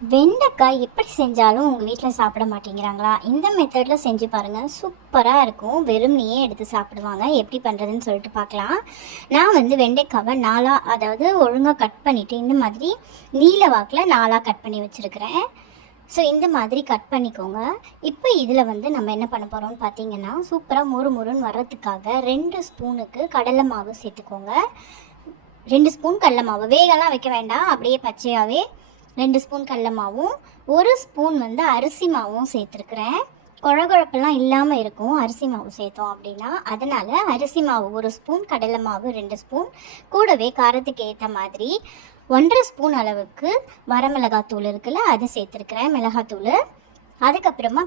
வெண்டைக்காய் எப்படி செஞ்சாலும் உங்கள் வீட்டில் சாப்பிட மாட்டேங்கிறாங்களா? இந்த மெத்தடில் செஞ்சு பாருங்கள், சூப்பராக இருக்கும். வெறுமனையே எடுத்து சாப்பிடுவாங்க. எப்படி பண்ணுறதுன்னு சொல்லிட்டு பார்க்கலாம். நான் வந்து வெண்டைக்காவை நாலாக, அதாவது ஒழுங்காக கட் பண்ணிவிட்டு இந்த மாதிரி நீல வாக்கில் நாலாக கட் பண்ணி வச்சுருக்கிறேன். ஸோ இந்த மாதிரி கட் பண்ணிக்கோங்க. இப்போ இதில் வந்து நம்ம என்ன பண்ண போகிறோம்னு பார்த்தீங்கன்னா, சூப்பராக மொறு மொறுன்னு வர்றதுக்காக 2 ஸ்பூனுக்கு கடலை மாவு சேர்த்துக்கோங்க. 2 ஸ்பூன் கடலை மாவு, வேகலாம் வைக்க வேண்டாம், அப்படியே பச்சையாகவே 2 ஸ்பூன் கடலை மாவும் 1 ஸ்பூன் வந்து அரிசி மாவும் சேர்த்துருக்குறேன். குழகுழப்பெல்லாம் இல்லாமல் இருக்கும் அரிசி மாவு சேர்த்தோம் அப்படின்னா. அதனால் அரிசி மாவு 1 ஸ்பூன், கடலை மாவு 2 ஸ்பூன், கூடவே காரத்துக்கு ஏற்ற மாதிரி 1.5 ஸ்பூன் அளவுக்கு வரமிளகாத்தூள் இருக்குல்ல, அது சேர்த்துருக்குறேன், மிளகாத்தூள். அதுக்கப்புறமா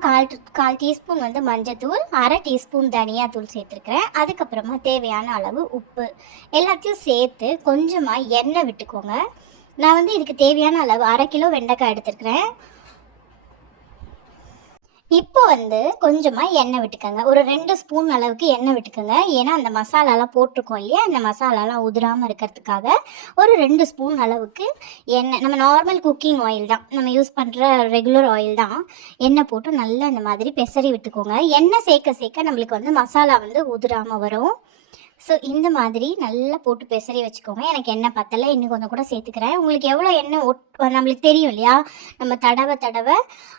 கால் டீஸ்பூன் வந்து மஞ்சத்தூள், 1/2 டீஸ்பூன் தனியாத்தூள் சேர்த்துருக்குறேன். அதுக்கப்புறமா தேவையான அளவு உப்பு எல்லாத்தையும் சேர்த்து கொஞ்சமாக எண்ணெய் விட்டுக்கோங்க. நான் வந்து இதுக்கு தேவையான அளவு 1/2 கிலோ வெண்டைக்காய் எடுத்துருக்கிறேன். இப்போ வந்து கொஞ்சமாக எண்ணெய் விட்டுக்கோங்க. ஒரு 2 ஸ்பூன் அளவுக்கு எண்ணெய் விட்டுக்கோங்க. ஏன்னா அந்த மசாலாலாம் போட்டிருக்கோம் இல்லையா, அந்த மசாலாலாம் உதிராமல் இருக்கிறதுக்காக ஒரு 2 ஸ்பூன் அளவுக்கு எண்ணெய், நம்ம நார்மல் குக்கிங் ஆயில் தான், நம்ம யூஸ் பண்ணுற ரெகுலர் ஆயில் தான், எண்ணெய் போட்டு நல்லா இந்த மாதிரி பெசரி விட்டுக்கோங்க. எண்ணெய் சேர்க்க சேர்க்க நம்மளுக்கு வந்து மசாலா வந்து உதிராமல் வரும். ஸோ இந்த மாதிரி நல்லா போட்டு பெசரி வச்சுக்கோங்க. எனக்கு எண்ணெய் பத்தலை, இன்னும் கொஞ்சம் கூட சேர்த்துக்கிறேன். உங்களுக்கு எவ்வளோ எண்ணெய் நம்மளுக்கு தெரியும் இல்லையா, நம்ம தடவை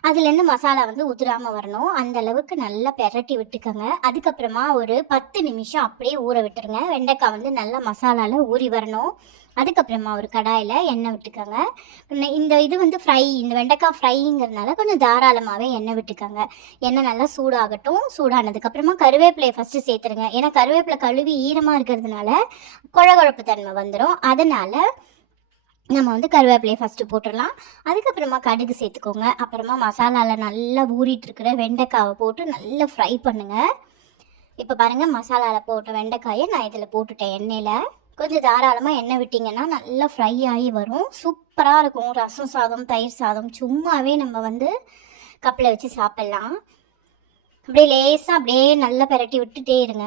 அதுலேருந்து மசாலா வந்து உதிராமல் வரணும். அந்த அளவுக்கு நல்லா பெரட்டி விட்டுக்கோங்க. அதுக்கப்புறமா ஒரு 10 நிமிஷம் அப்படியே ஊற விட்டுருங்க. வெண்டைக்காய் வந்து நல்லா மசாலாவில் ஊறி வரணும். அதுக்கப்புறமா ஒரு கடாயில் எண்ணெய் விட்டுக்கோங்க. இந்த இது வந்து இந்த வெண்டைக்காய் ஃப்ரைங்கிறதுனால கொஞ்சம் தாராளமாகவே எண்ணெய் விட்டுக்கோங்க. எண்ணெய் நல்லா சூடாகட்டும். சூடானதுக்கப்புறமா கருவேப்பிலையை ஃபஸ்ட்டு சேர்த்துருங்க. ஏன்னா கருவேப்பிலை கழுவி ஈரமாக இருக்கிறதுனால குழகுழப்பு தன்மை வந்துடும். அதனால் நம்ம வந்து கருவேப்பிலையை ஃபஸ்ட்டு போட்டுடலாம். அதுக்கப்புறமா கடுகு சேர்த்துக்கோங்க. அப்புறமா மசாலாவில் நல்லா ஊறிட்டுருக்கிற வெண்டைக்காவை போட்டு நல்லா ஃப்ரை பண்ணுங்கள். இப்போ பாருங்கள், மசாலாவில் போட்ட வெண்டைக்காயை நான் இதில் போட்டுட்டேன். எண்ணெயில் கொஞ்சம் தாராளமாக எண்ணெய் விட்டிங்கன்னா நல்லா ஃப்ரை ஆகி வரும். சூப்பராக இருக்கும். ரசம் சாதம், தயிர் சாதம் சும்மாவே நம்ம வந்து கப்பில் வச்சு சாப்பிட்லாம். அப்படியே லேசாக அப்படியே நல்லா பெரட்டி விட்டுட்டே இருங்க.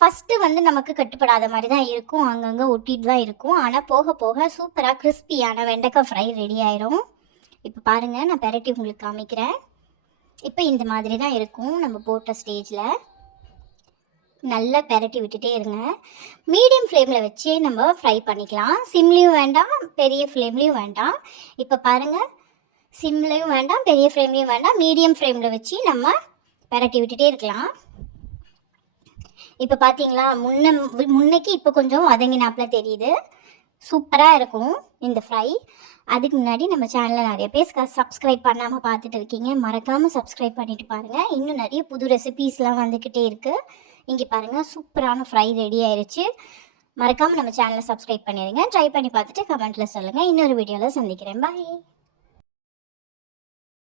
ஃபஸ்ட்டு வந்து நமக்கு கட்டுப்படாத மாதிரி தான் இருக்கும், அங்கங்கே ஒட்டிட்டு தான் இருக்கும். ஆனால் போக போக சூப்பராக கிறிஸ்பியான வெண்டைக்காய் ஃப்ரை ரெடி ஆயிரும். இப்போ பாருங்கள், நான் பெரட்டி உங்களுக்கு காமிக்கிறேன். இப்போ இந்த மாதிரி தான் இருக்கும். நம்ம போட்ட ஸ்டேஜில் நல்லா பெரட்டி விட்டுட்டே இருங்க. மீடியம் ஃப்ளேமில் வச்சு நம்ம ஃப்ரை பண்ணிக்கலாம். சிம்லேயும் வேண்டாம், பெரிய ஃப்ளேம்லேயும் வேண்டாம். இப்போ பாருங்கள், சிம்லேயும் வேண்டாம், பெரிய ஃப்ளேம்லேயும் வேண்டாம், மீடியம் ஃப்ளேமில் வச்சு நம்ம பெரட்டி விட்டுட்டே இருக்கலாம். இப்போ பார்த்தீங்களா, முன்னைக்கு இப்போ கொஞ்சம் வதங்கினாப்பில் தெரியுது. சூப்பராக இருக்கும் இந்த ஃப்ரை. அதுக்கு முன்னாடி நம்ம சேனலில் நிறைய பேர் சப்ஸ்கிரைப் பண்ணாமல் பார்த்துட்டு இருக்கீங்க. மறக்காமல் சப்ஸ்கிரைப் பண்ணிவிட்டு பாருங்கள். இன்னும் நிறைய புது ரெசிபீஸ்லாம் வந்துக்கிட்டே இருக்குது. இங்கே பாருங்கள், சூப்பரான ஃப்ரை ரெடி ஆயிடுச்சு. மறக்காமல் நம்ம சேனலை சப்ஸ்கிரைப் பண்ணிடுங்க. ட்ரை பண்ணி பார்த்துட்டு கமெண்ட்டில் சொல்லுங்கள். இன்னொரு வீடியோவில் சந்திக்கிறேன். பாய்.